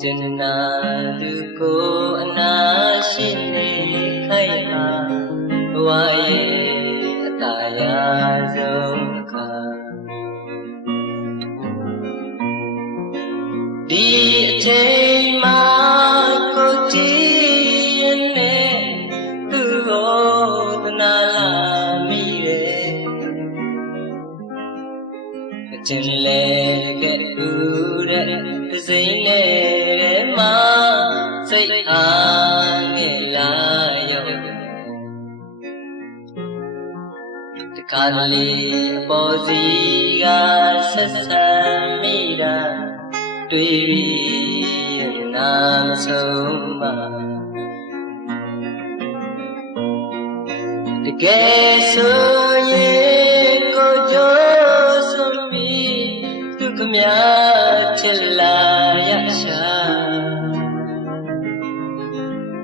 Jinna luko anashine kaiha waye ataya zonka di chaima koti ne tu odna la mire jinle ke ure zine ma sai ange la yo Kali poziga sasamira Dwi nam soma Tige so ye ko jo sumi Tukumya chilla yasha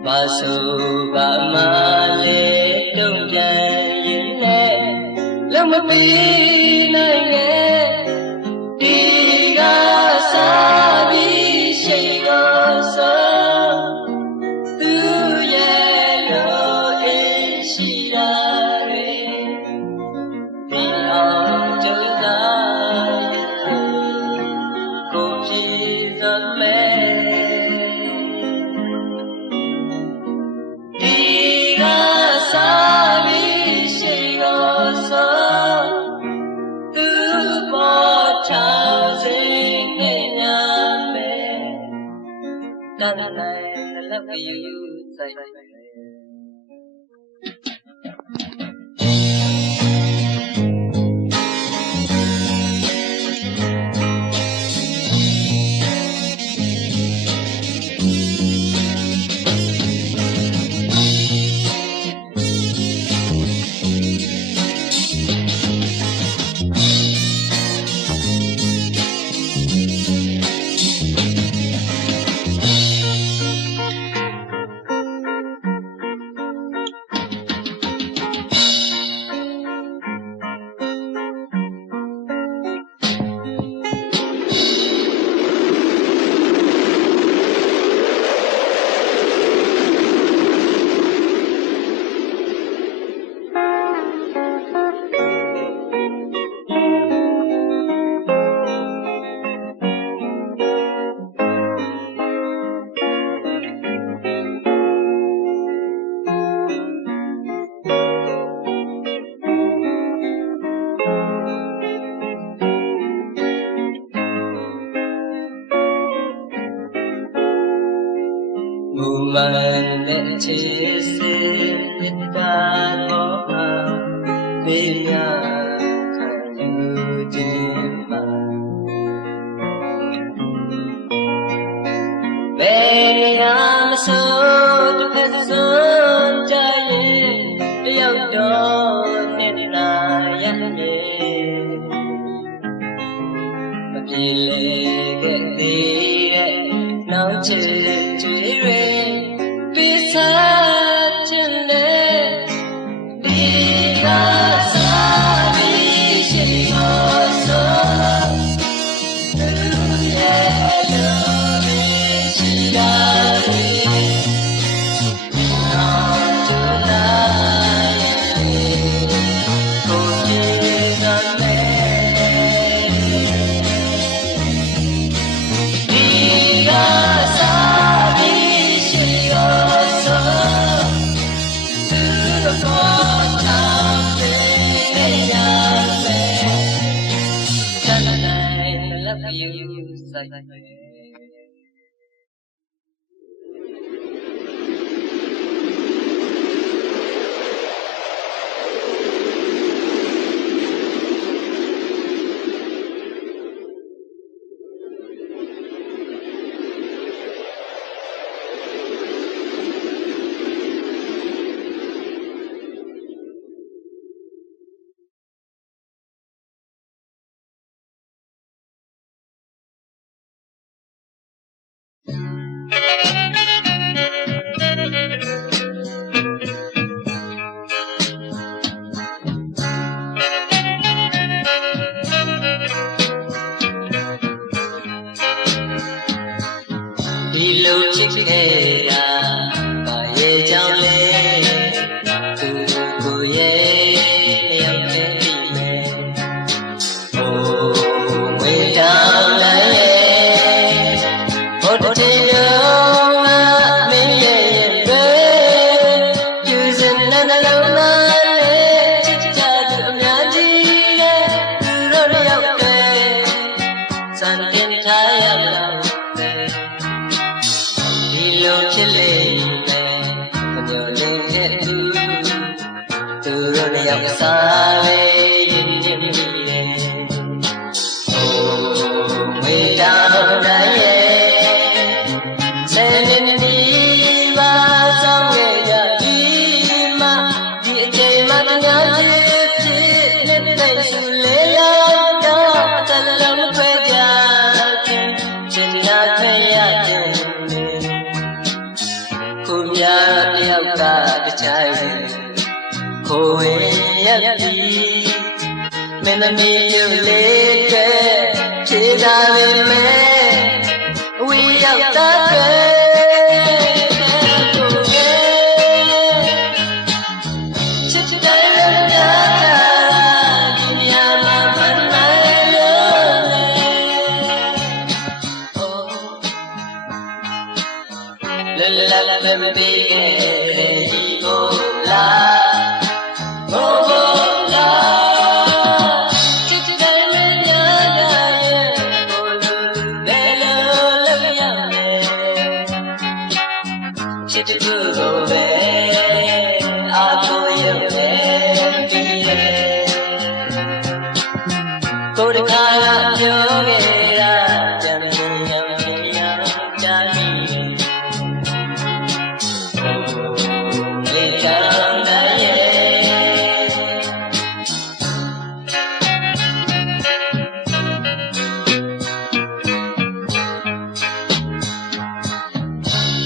Baso ba male dong Lama pinay nga di ka sabi siya sa tuyelo e siya rin di ang jodai ko siya di ka sabi siya sa I love you. Muman le chese nita moha Beya kanyu jima Beya masod pezon jaye Yaw don nina yahye Mabile ke dire nao che I love you. လို့ချစ်ခဲ့တာဘာရဲ့ကြောင့်လဲသူကိုရဲ့တယောက်တည်းပြီးမယ်ဟိုဝေတောင်းလိုက်ရဲ့ဘုဒ္ဓတေရောမမင်းရဲ့ပဲယူစင်တဲ့နှလုံးသားနဲ့ချစ်ကြသူအများကြီးတဲ့သူတို့တယောက်တည်းစံတင်ထားရအောင်ဒီလိုဖြစ်လေမယ်မမျှော်လင့်တဲ့သူတို့တယောက်စားလေးရင်းနေမိတယ်ဟိုဝေတောင်းတိုင်းရဲ့ဆယ်နှစ်နီးပါးဆောင်ခဲ့ကြဒီမှာဒီအချိန်မှတရားဖြစ်လက်သိဆူလေးလောက်တော့တလုံးခွဲကြခင်ချင်နာခွဲရတဲ့ကိုပြတယောက်ကတခြားရဲ့ခိုးဝင်ရပြီမင်းသမီးရုပ်လေးတဲ့ခြေသာပေမဲ့အဝေးရောက်သားပဲချစ်တယ်လို့များတာဒီနေရာမှာမနိုင်လို့လေလလလမပေးခဲ့တဲ့ဒီကိုလာချစ်သူကိုပဲအားကိုးရုံနဲ့ပြီးရဲ့ကိုယ်တခါကပြောခဲ့တာကြံနေရမရကြားပြီးလေကောင်းတိုင်းရဲ့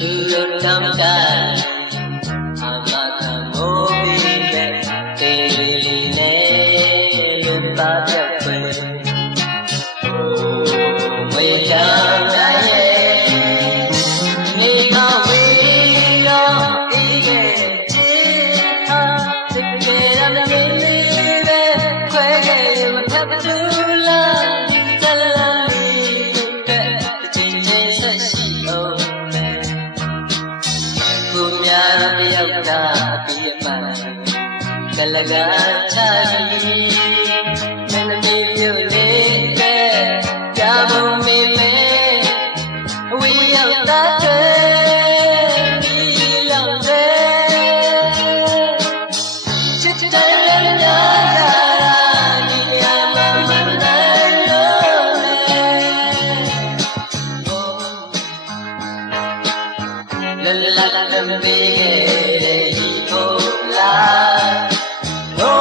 သူတို့တမ်းတာအာမခံမိုးပြီးမဲ့တေလီလီနဲ့လွတ်သားပြတ်ခွေဝေချမ်းတိုင်းရဲ့နေကဝေရောအေးရဲ့ချစ်ဟာတကယ်ရမင်းလေးပဲခွဲခဲ့ရမထပ်တူလားဇလလီပဲတစ်ချိန်ချင်းဆက်ရှိအောင်ကိုများတယောက်ကပြည့်ပါကလကချပြီးမင်းသမီးမျိုးလေးတဲ့ကြာပုံမေမေအဝေးရောက်သားတဲ့ဒီလောက်တဲ့ချစ်တယ်လည်းများတာဒီနေရာမှာမနိုင်လို့လေလလလမပေးတဲ့ဒီကိုလာဟို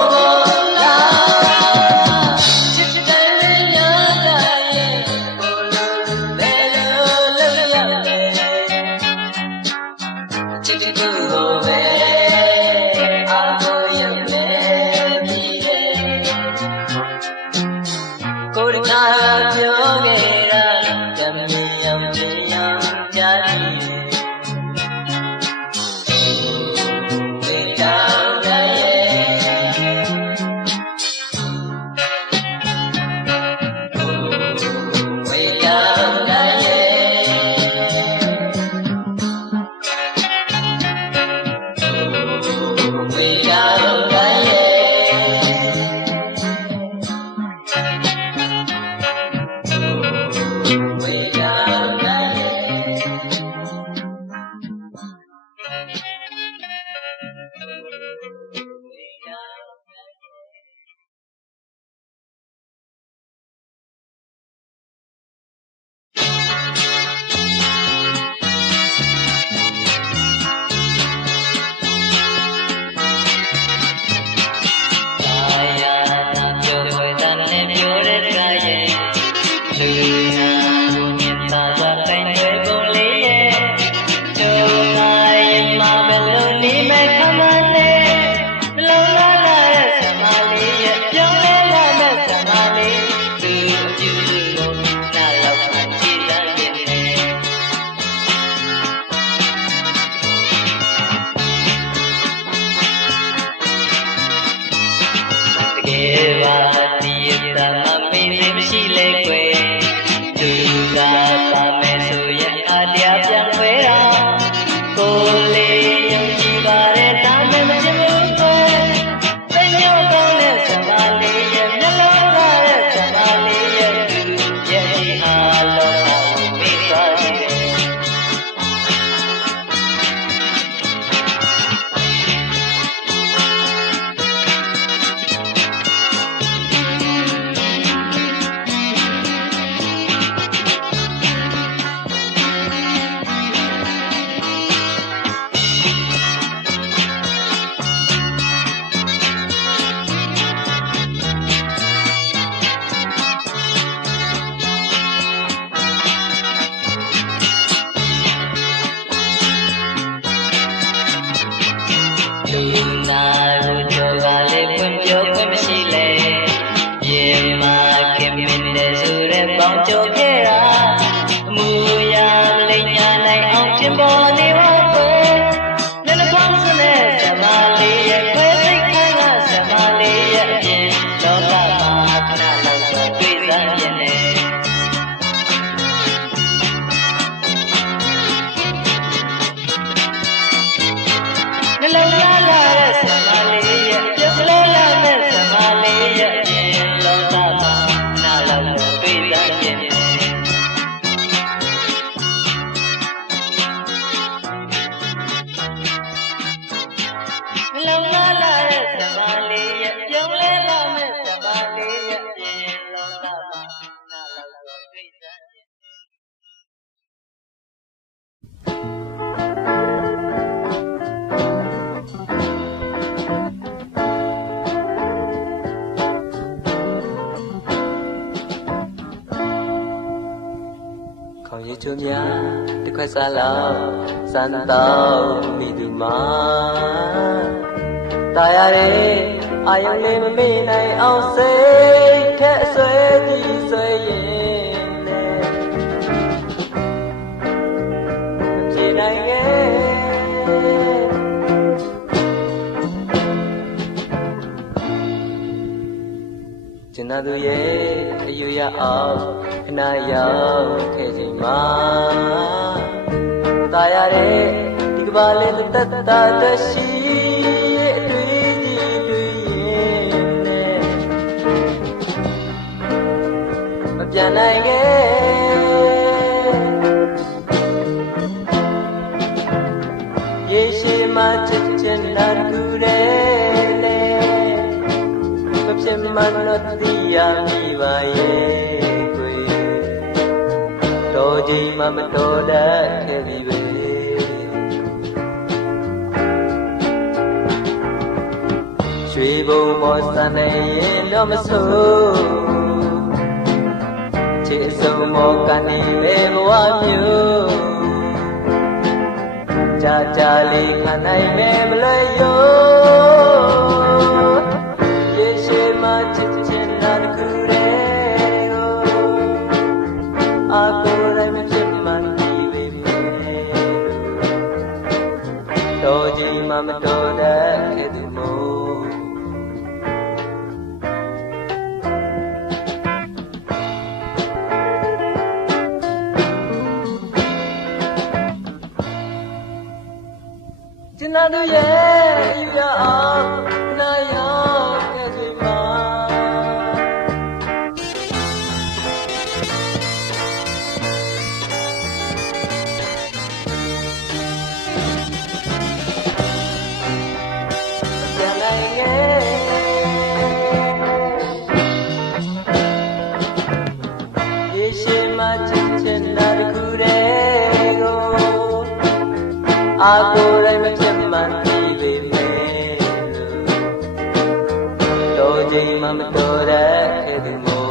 လာချစ်တယ်လည်းများတာရဲ့ဘို့လို့ဘယ်လိုလုပ်ရလဲချစ်သူကိုပဲအားကိုးရုံနဲ့ပြီးရဲ့ကိုယ်တခါပြောခဲ့တာကြံမြင်အောင်ကြင်အောင်ကြားပြီး ရေချိုများတစ်ခွက်စားလောက်စမ်းတော့မိသူမှာตายရတဲ့အာယုံလေးမမေ့နိုင်အောင်စိတ်ထက်အဆွဲကြီးဆွဲရင်လည်းမပြေနိုင်ရဲ့ကျန်သူရဲ့အယူရအောင်ခဏရောက်ခဲ့ချိန်မှာตายရတဲ့ဒီကဘာလေးသက်သာတရှိရဲ့အတွေ့ကြီးတွေ့ရင်လည်းမပြန်နိုင်ခဲ့ရေရှိမှချစ်ချင်တာတူတယ်လေမဖြစ်မှန်းတော့သိရမိပါရဲ့ကိုတော်ကြီးမှမတော်တတ်ခဲ့ပြီပဲရွှေဘုံမောစံနေရင်တော့မဆိုးချစ်စုံမောကနေလေဘဝမျိုးကြာကြာလေးခံနိုင်မယ်မလွယ်ရောရေရှိမှချစ်ချင်တာတစ်ခုတည်းကိုအာကိုယ်တိုင်မဖြစ်မှန်ပြီးပေမဲ့တော်ကြီးမှမတော်တတ်ခဲ့သူမို့ကျန်တဲ့ရဲ့ယူရအောင်နာရောက်ခဲ့ပြီမှာပြန်နိုင်ရဲ့ရေရှိမှချစ်ချင်တာတစ်ခုတည်းကိုအာကိုယ်တိုင်မဖြစ်မှန်ပြီးပေမဲ့တော်ချိန်မှမတော်တတ်ခဲ့သူမို့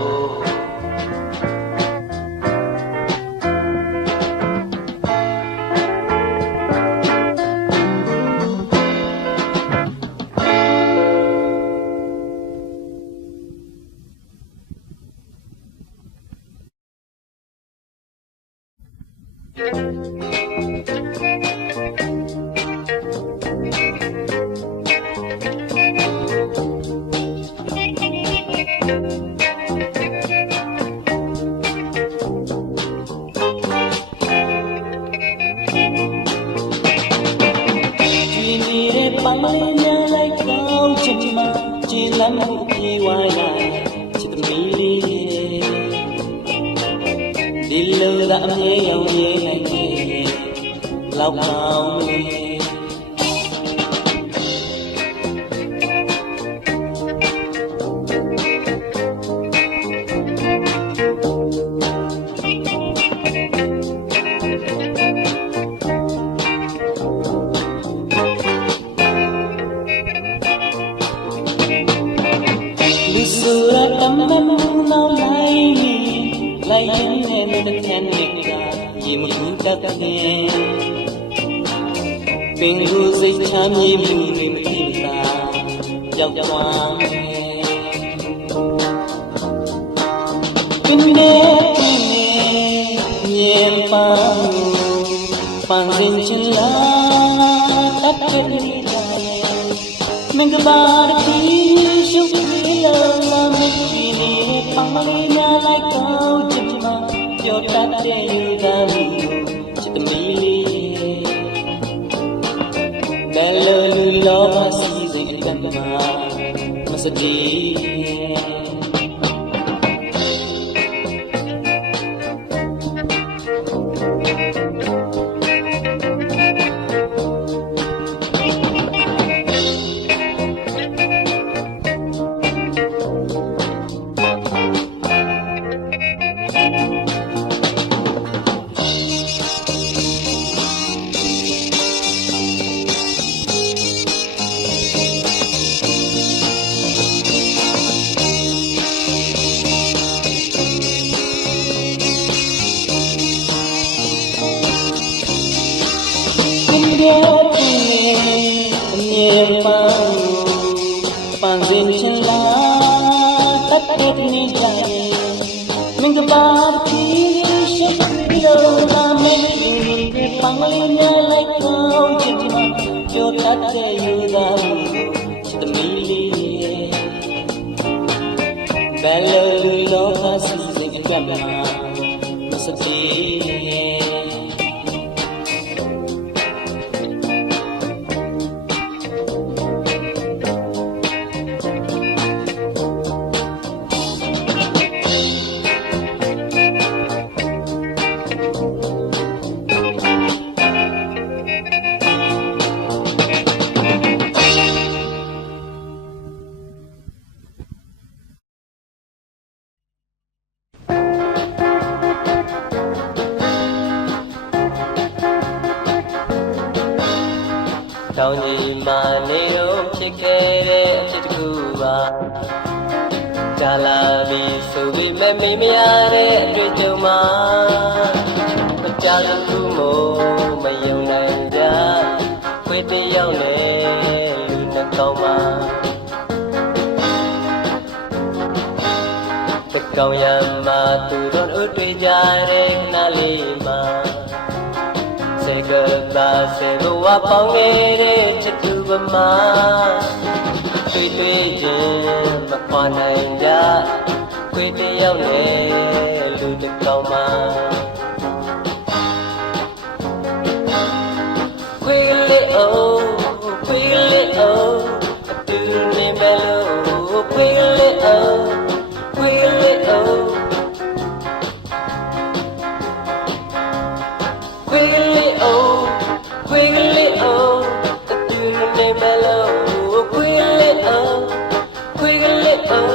ဒီလိုသာအမြဲရောင်ရဲနိုင်တယ်လောက်ကောင်းလေလူဆိုရတမန်မနောလိုက်လိုက်ရင်နဲ့မတန်နေကရေမကူတတ်တဲ့ပင်ကိုစိတ်ချမ်းမြေမှုတွေမသိတာကြောက်သွားမယ်ပင်နဲ့မြေပါပန်းစင်ချလာတပ်ပင်နေတာမင်္ဂလာတီရှုပ်ပြီးလာမင်းဒီပန်းမလေးများလိုက်တော့ချစ်မှာပြောတတ်တဲ့ယူသားမှုချစ်သမီးလေးဘယ်လိုလူလောဘစီစဉ်အတတ်မှာမစကြည် တောင်ကြီးမှာနေတော့ဖြစ်ခဲ့တဲ့အဖြစ်တစ်ခုပါကြာလာပြီဆိုပေမဲ့မေ့မရတဲ့အတွေ့အကြုံမှာမကြလို့ခုမို့မယုံနိုင်ကြခွေးတစ်ယောက်နဲ့လူနှစ်ကောင်းမှာတကောင်ရမှာသူတို့အတွေ့ကြတဲ့ခဏလေးမှာစေကသာစေဘဝပေါင်းခဲ့တဲ့ချစ်သူပမာတွေ့တွေ့ချင်းမခွာနိုင်ကြခွေးတစ်ယောက်နဲ့လူတစ်ကောင်မှာခွေးလေးအိုးခွေးလေးအိုးအတူနေမယ်လို့ခွေးလေးအိုးခွေးလေးအိုးခွေးလေးအိုးခွေးလေးအိုးအတူနေမယ်လို့ခွေးလေးအိုးခွေးလေးအိုး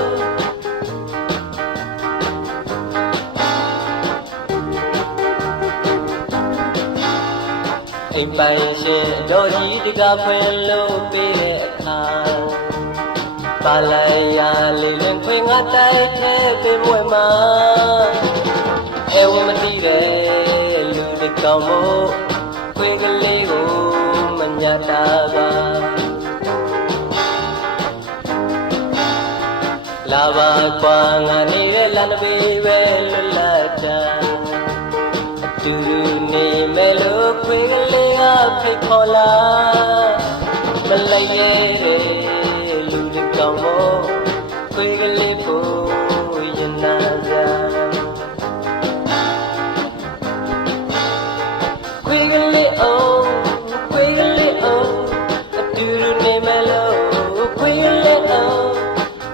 အိမ်ပိုင်ရှင်တော်ကြီးတကားဖွင့်လို့ပေးတဲ့အခါပါလိုက်ရလေးလင်ခွေငါတိုက်ထဲပေးမွေမှာအဲဝမတိတဲ့လူတစ်ကောင်မို့ခွေကလေးကိုမညတာပါလာပါကွာငါနေတဲ့လမ်းတစ်ပေပဲလွတ်လပ်တာအတူတူနေမယ်လို့ခွေကလေးကဖိတ်ခေါ်လာမလိုက်ရတဲ့လူတစ်ကောင်မို့ခွေကလေးကိုရင်နာကြခွေကလေးအိုးခွေကလေးအိုးအတူတူနေမယ်လို့ခွေကလေးအိုး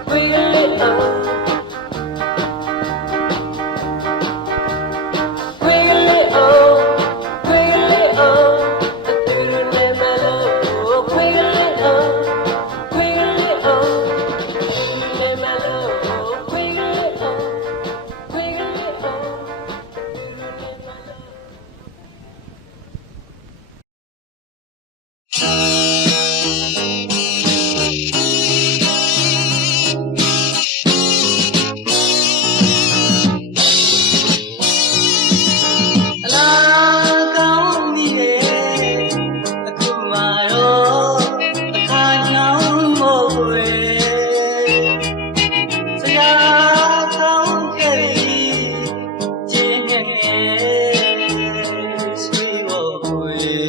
ခွေကလေးအိုးခွေကလေးအိုးခွေကလေးအိုးအတူတူနေမယ်လို့ခွေကလေးအိုးခွေကလေးအိုးနေမယ်လို့ခွေကလေးအိုးခွေကလေးအိုးအလားကောင်းမိတယ်အခုမှတော့အခါညောင်းမို့ွယ်စရာကောင်းခဲ့ပြီကျင်းငယ်ငယ်ဆွေးဖို့ွယ်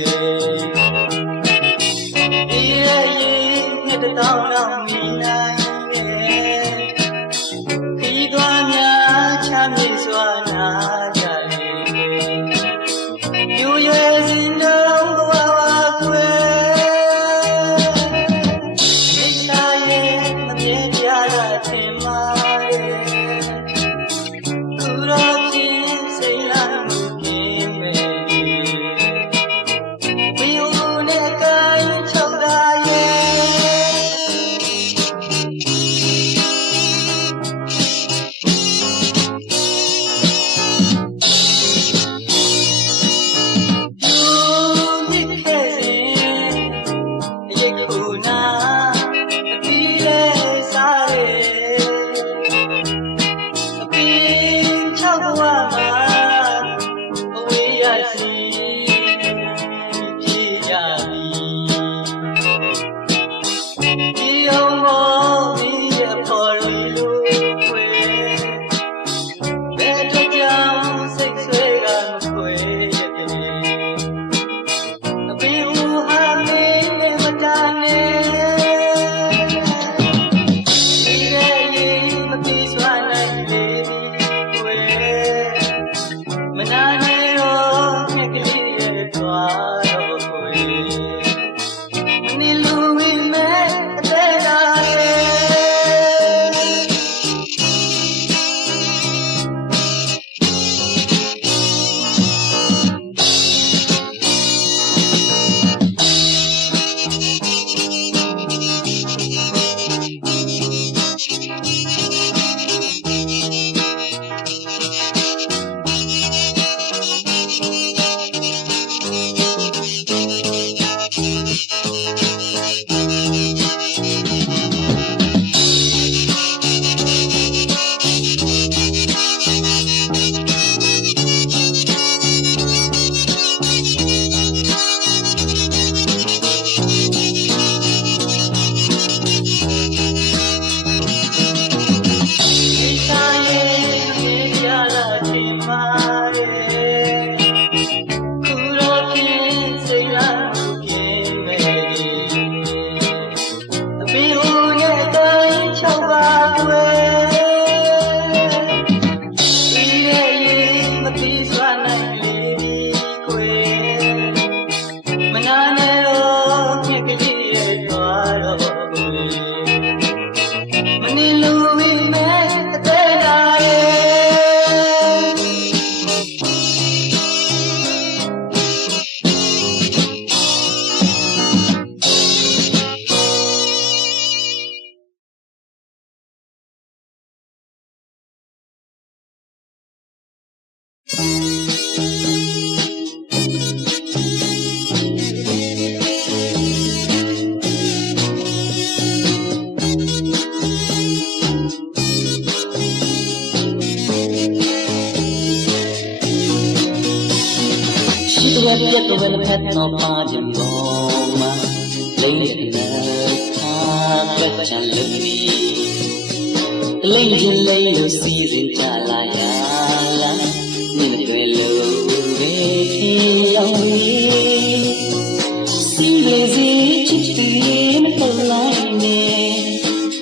ရက်တော့ပဲဖက်တော့ပါကြမောမလိမ့်တဲ့နဲ့ခါပဲချမ်းလို့ဒီလိမ့်ချင်းလိမ့်လို့စီစဉ်ကြလာရလားနင်းတွေလို့ပဲခင်ရောက်ပြီစီလေးစီချစ်ပြီးမတော်လိုက်နဲ့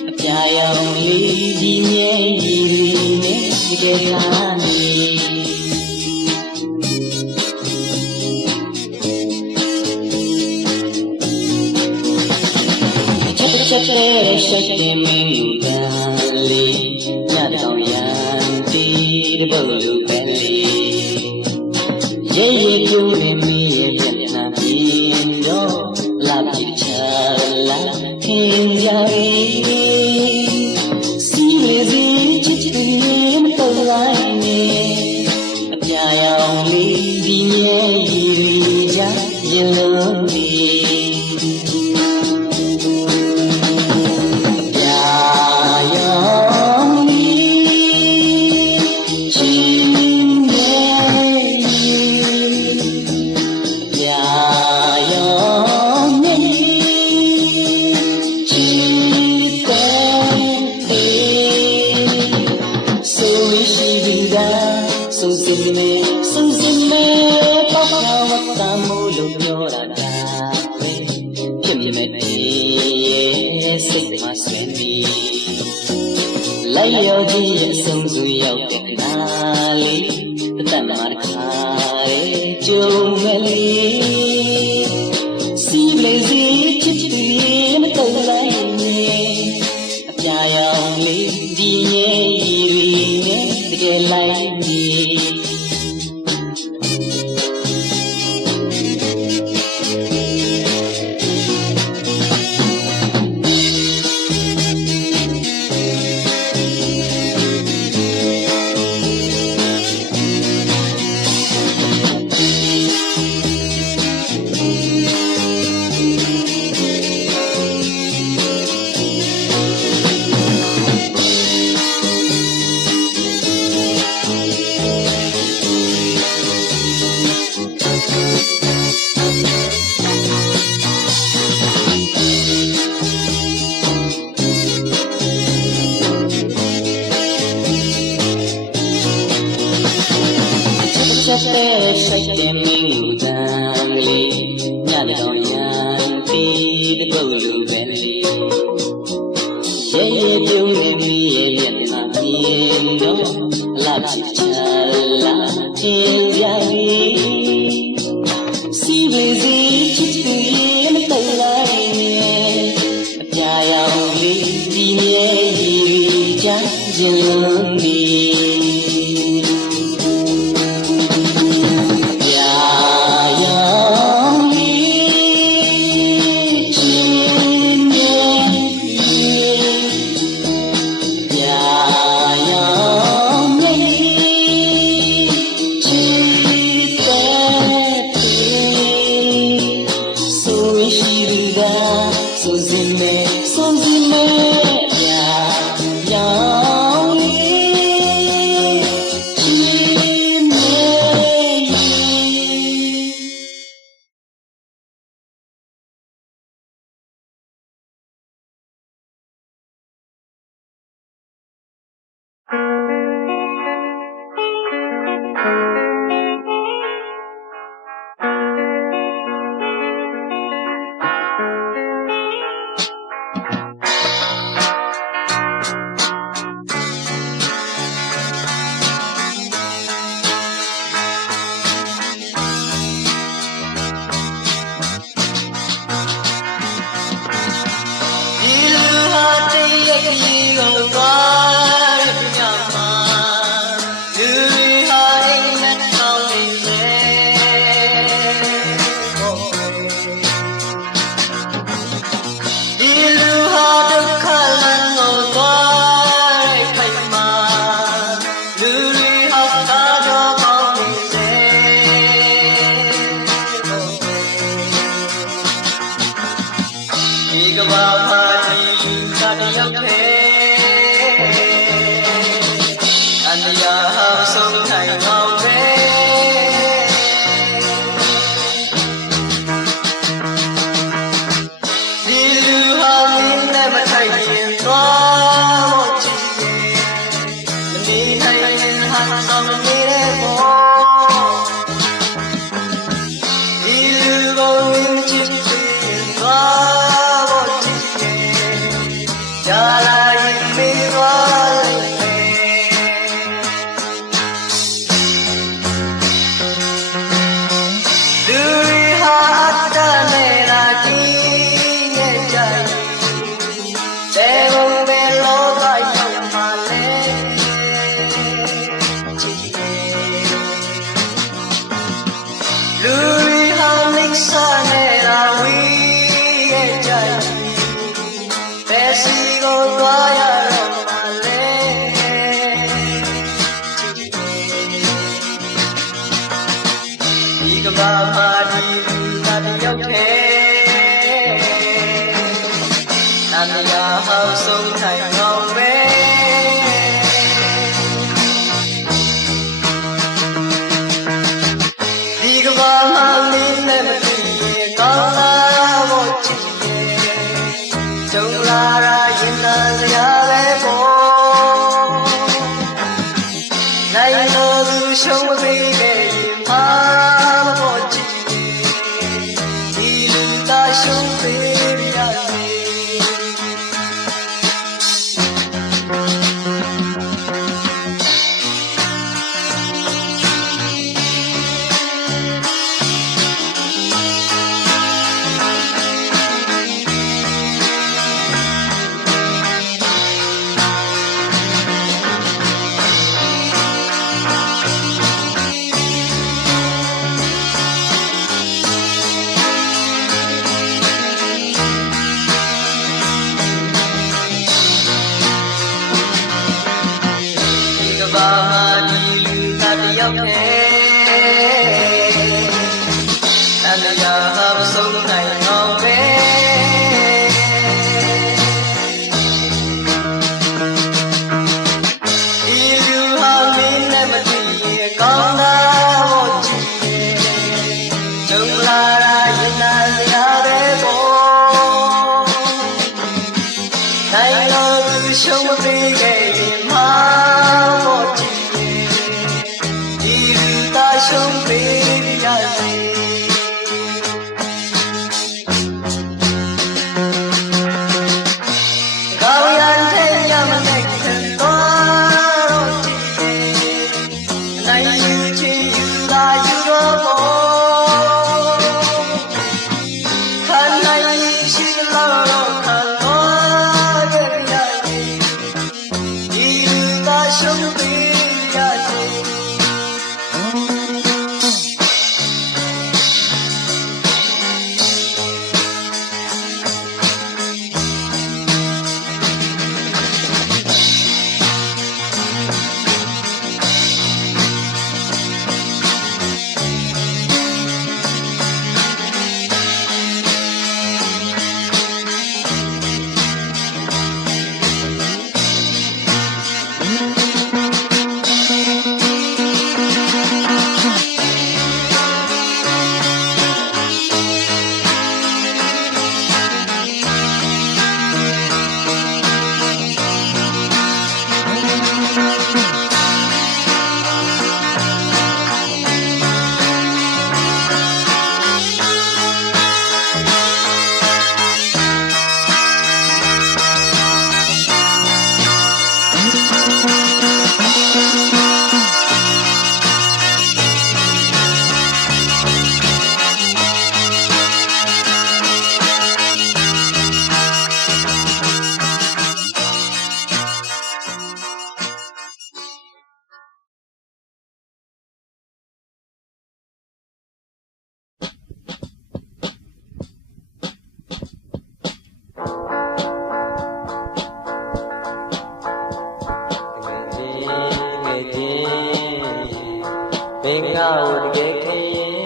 အပြာရောင်လေးဒီမြဲကြီးနဲ့ဒီကနေ့ချက်တဲ့ရှိတဲ့မင်းယူကလေးညတောင်ရန်တီးတဲ့ဘလူပဲလေးရေရေကျိုးနဲ့မင်းရဲ့မျက်နှာပြင်းတော့လာပြချလာထင်ကြပြီစီလေးစီချစ်တယ်မတော်လိုက်နဲ့အပြာရောင်လေးဒီမြဲကြီးကြရင်လုံးဒီလိုက်ရောကြီးရဲ့အဆုံးစုရောက်တဲ့နာလေးတတ်မှာတခါရဲ့ကြုံမဲ့လေးစီလေးစီချစ်ပြီးမတော်လိုက်နဲ့အပြာရောင်လေးဒီရဲ့ရည်နဲ့တကယ်လိုက်နေချက်တဲ့ရှိတဲ့မင်းယူတန်လေးညတောင်ရန်တီးတဲ့ဘလူပဲလေးရေရေပြုံးနေပြီရဲ့မျက်နှာပြင်းတော့လာချစ်ချလာထင်ကြပြီစီလေးစီချစ်ပြီးမတော်လိုက်နဲ့အပြာရောင်လေးဒီမြဲကြီးချမ်းခြင်းလုံးဒီ ဆောင်နေတဲ့ပေါ်ဒီလူကိုဝင်းချစ်ပြီးသွားဖို့ကြည့်တယ်ကြားလာရင်မေးသွားလိမ့်မယ်လူတွေဟာအတ္တနဲ့လာကြည့်နေကြတယ်ဘယ်ဘုံပဲလောကရောက်မှာလဲကြည့်တယ်လူတွေဟာမိစ္ဆာနဲ့လာဝေးရဲ့ကြတယ်ဘယ်စီကိုသွားရတော့မှာလဲကြည့်တယ်ဒီကဘာမှာဒီလူသာတယောက်ထဲအန္တရာဟောက်ဆုံးထိုင်အောင်ပဲဒီကဘာမှာမင်းနဲ့မသိရင်ကောင်းလာဖို့ကြည့်ရဲ့ကြုံလာတာရင်သာစရာပဲပေါ့နိုင်လို့သူရှုံးမပေးခဲ့ရင်မှာဖို့ကြည့်ဒီလူသာရှုံးပေးရစေဘာမှဒီလူသာတယောက်ထဲအန္တရာယ်ဟာမဆုံးနိုင်အောင်ပဲဒီလူဟာမင်းနဲ့မသိရင်ကောင်းတာဖို့ကြည့်ရဲ့ကြုံလာတာရင်သာစရာပဲပေါ့နိုင်လို့သူရှုံးမပေးခဲ့ရင်မှာရှုံးပေးရစေကောင်းရန်တဲ့ရမနဲ့ခံသွားတော့ကြည့်နိုင်ယူချင်ယူလာယူတော့ပေါ်ခံနိုင်ရှိလို့ခံသွားကြရဒီလူသာရှုံးပေးရစေဘင်္ဂါကိုတကယ်ခရင်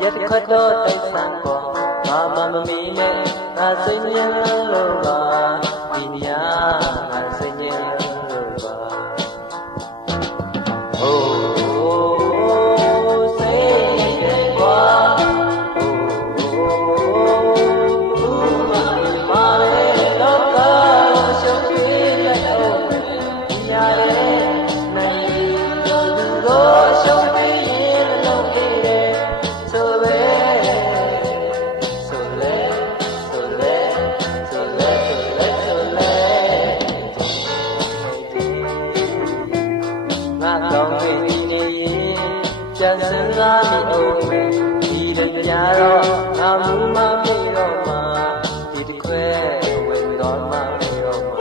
ရက်ခွတ်တော့တိုက်ဆန်းပေါ်ဘာမှမမီနဲ့ငါစိတ်ညစ်လို့ပါဒီညငါစိတ်ညစ်လို့ပါအိုးစိတ်ရဲ့ကွာမာလေလောကရှုပ်ပြေးလိုက်အောင်ညာရဲ့နိုင် ကောင်းဝင်နေရင်ပြန်စင်စားမိအောင်ဒီလည်းများတော့ငါမူမမေ့တော့မှဒီတစ်ခွဲဝင်တော့မှမေ့တော့မှ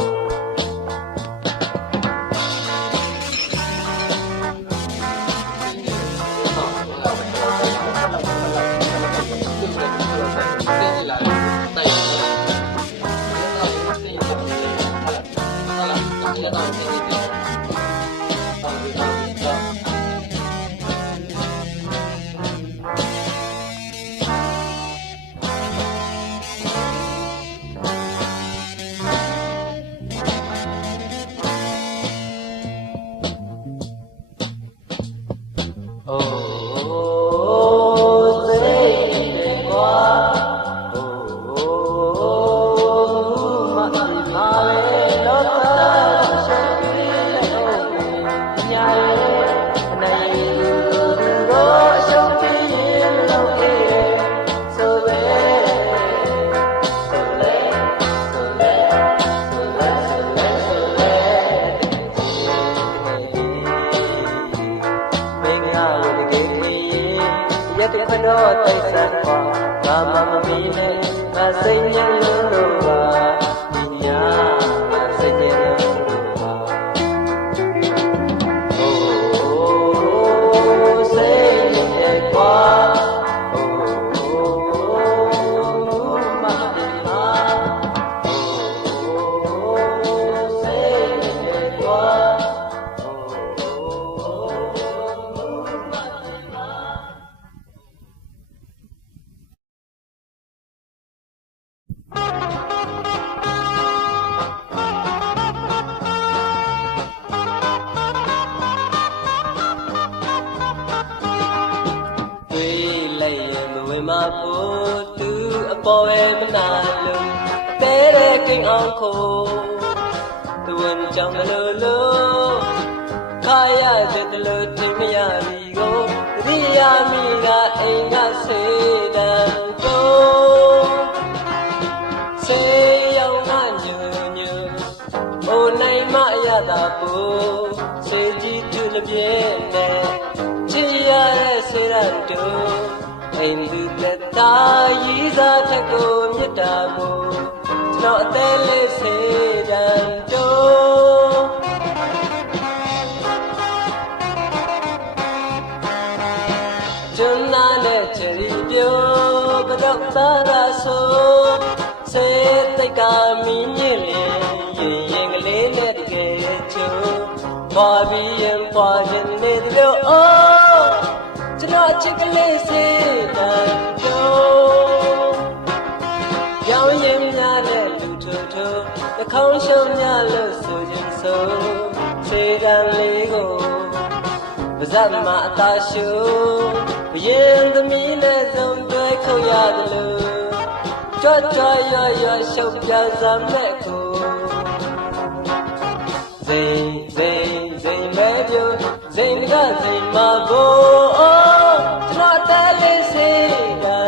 တော့တိတ်ဆက်ပါငါမမီနဲ့ငါစိတ်ညစ်လို့ပါဒီညာငါစိတ်ညစ်လို့ပါအိုးစိတ်ညစ်ပါအိုးမတိလာအိုးစိတ်ညစ်ပါမဖို့သူအပေါ်ပဲမနာလို့တဲတဲ့ကိန်းအောင်ခိုးသူဝန်ကြောင့်မလို့လို့ခါရတဲ့တလို့ထင်မရပြီကိုတတိယမိကအိမ်ကစေတံတော့စေရောက်မှညူညူအိုနိုင်မရတာဖို့စေကြီးသူလည်းပြည့်နဲ့ချစ်ရတဲ့စေရန်တို့အိမ်သူသက်သာရည်စားထက်ကိုမြတ်တာကိုကျွန်တော်အသေးလေးစေတံတော့ကျွန်နာနဲ့ချရီပြိုပတော့သားရဆိုစေတိတ်ကမီးမြင့်လေရင်ကလေးနဲ့တကယ်ချိုးပွားပြီးရင်ပွားခြင်းနေတယ်လို့ကျွန်တော်ချစ်ကလေးစေတံတော့ရောင်းရင်များနဲ့လူထိုးထိုးနှခေါင်းရှုံးများလို့ဆိုခြင်းဆိုစေတံလေးကိုပါဇက်မှာအသာရှုဘရင်သမီးနဲ့ဆုံးတွဲခုတ်ရတယ်လို့ကြွကြွရွရွရှုပ်ပြစမ်းတဲ့ကိုစိန်စိန်စိန်ပဲပြုစိန်ကစိန်မှာကိုကျွန်တော်တဲလေးစေတံ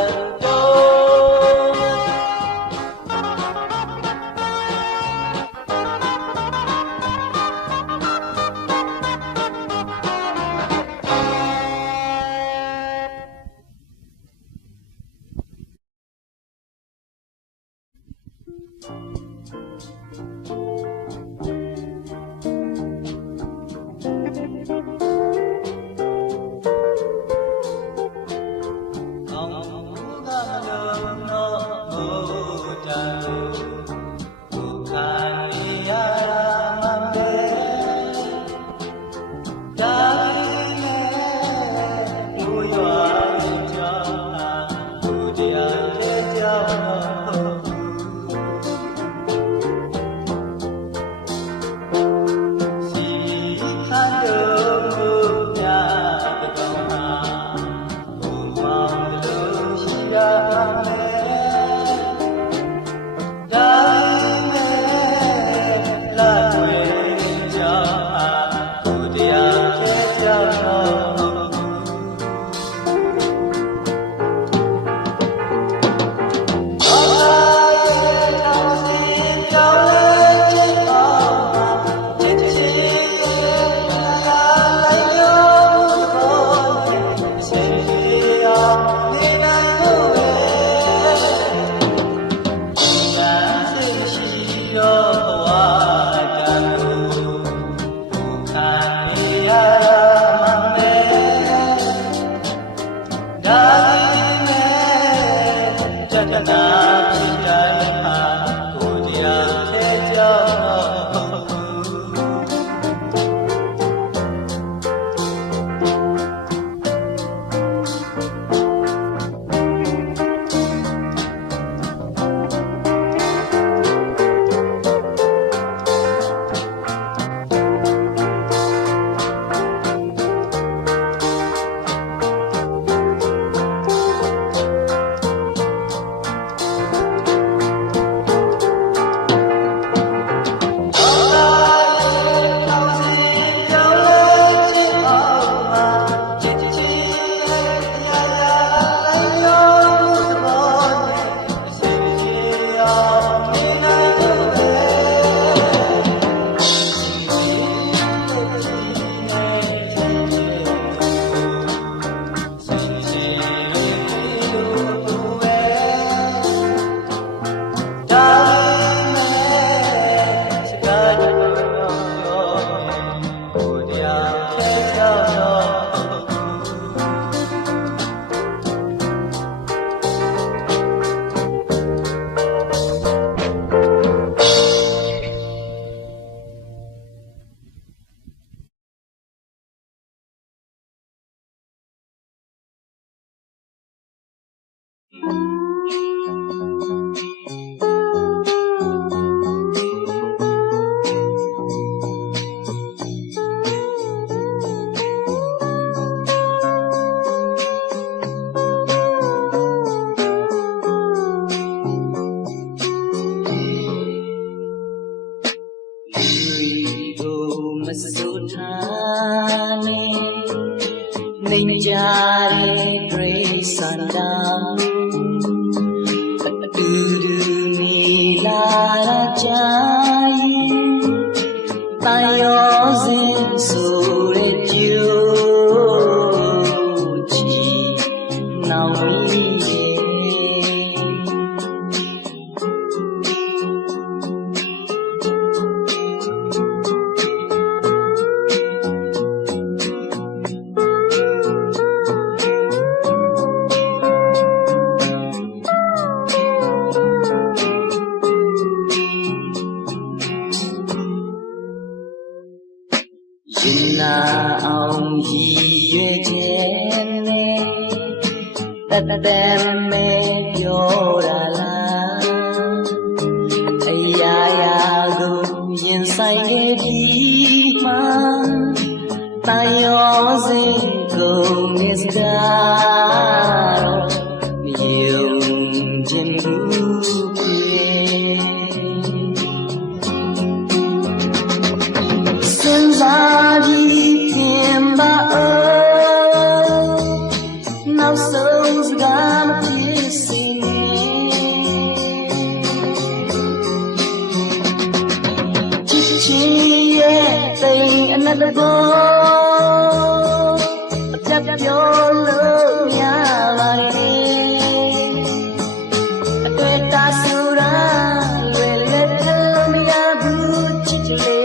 Ninjari grace and down do me la jai Tayo zin so let you chi now me Na ông hiê chen ne ta tem me yo ra la ai ya go yin sai ge di ma ta yo zin go nes ga yêu chen gu kwe sun za Now soul's gonna be singing Chi yeah, they another boy Tap your love, yeah, body Tôi ta sura, về let thơm, yeah, bút chi lệ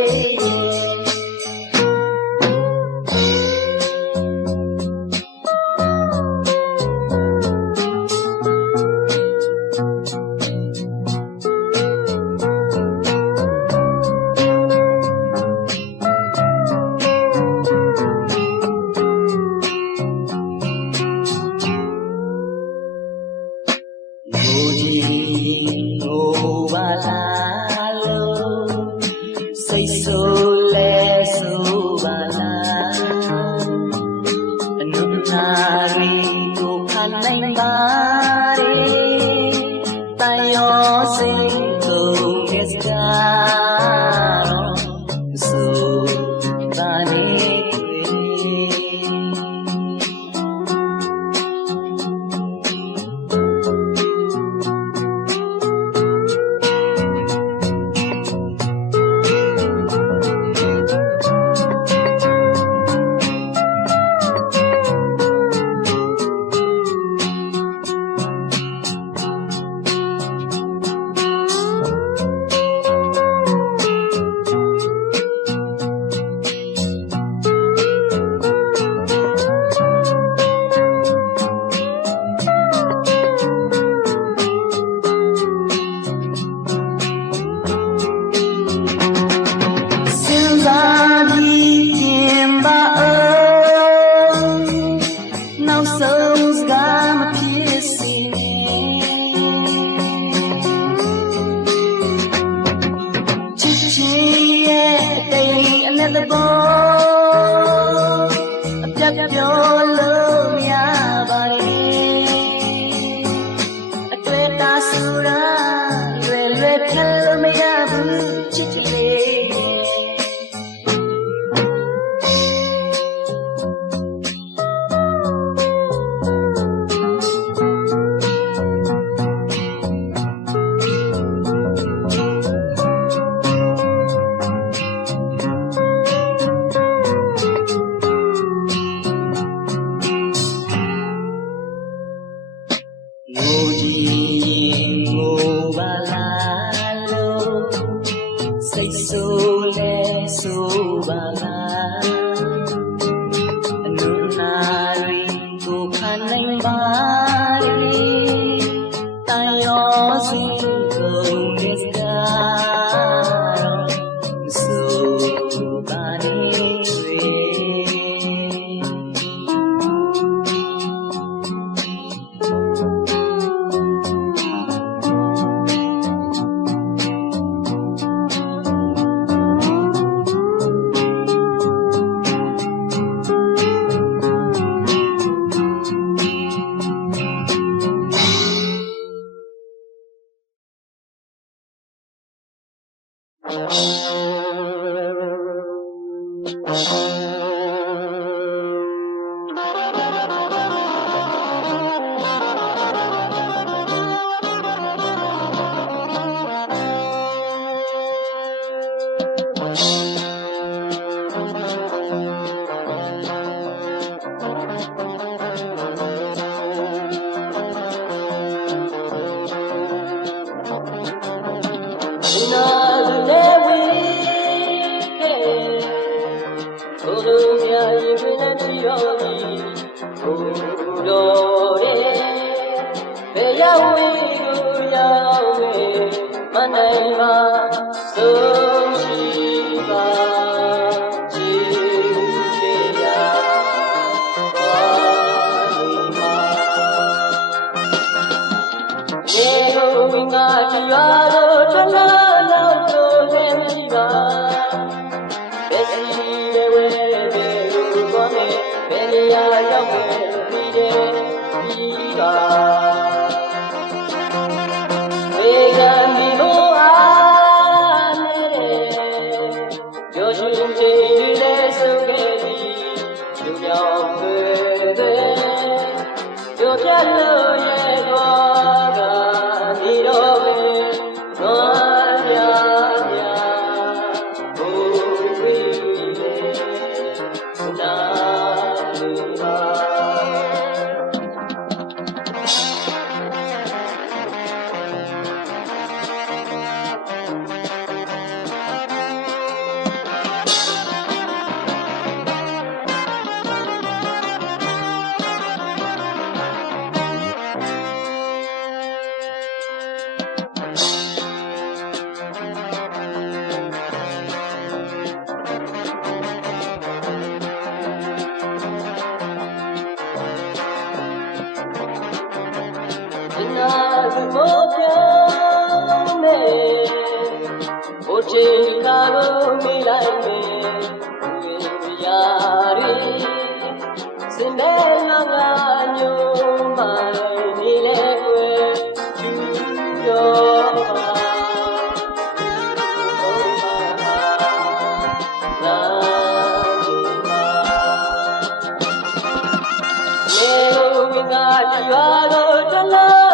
Ngô ba la lô say so le so ba la nụ nari cô khăn anh ba re tay o sing cô nghe ca so ba ne Soul's got my piercing Chi yeah, they another boy Tap your love, yeah, body Tôi ta sura, về về thơm, yeah, bút chi lệ Ngô di ngô ba la lô say so le so ba la nụ nari cô khăn anh ba re tay o zin cô nghe ca so ba ne တော်တယ်ဘယ်ရောက်ဝေးကိုရောက်ဝေးမနိုင်ပါဆုံးရှိပါကြည်ရပါနေကိုဝင်းကရွာတို့ထွက်လာတော့လို့လည်းမရှိပါဘယ်စီလဲဝဲတယ်လို့သွားမယ်ဘယ်နေရာရောက်မယ်ပြီးတယ်ပြီးပါဝေကံဒီလိုအားနဲ့ပြောရှင်ကြည်လေးဆုံးခဲ့သည်လူကြောင့်ပဲပြောပြလို့ရဲ့တော့ဒီတော့ပဲသွားရရဘိုးဝေးနာလူပါနာသူမိုးပြောင်းနေဘုချိန်ကာကိုမိလိုက်နေဝိညာရီစင်တဲ့ငါညိုမိုင်းနေလေွယ်ကျူတော့ပါနာဒီမာရေဝိညာရွာတော့တလား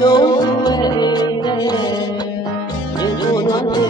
No way,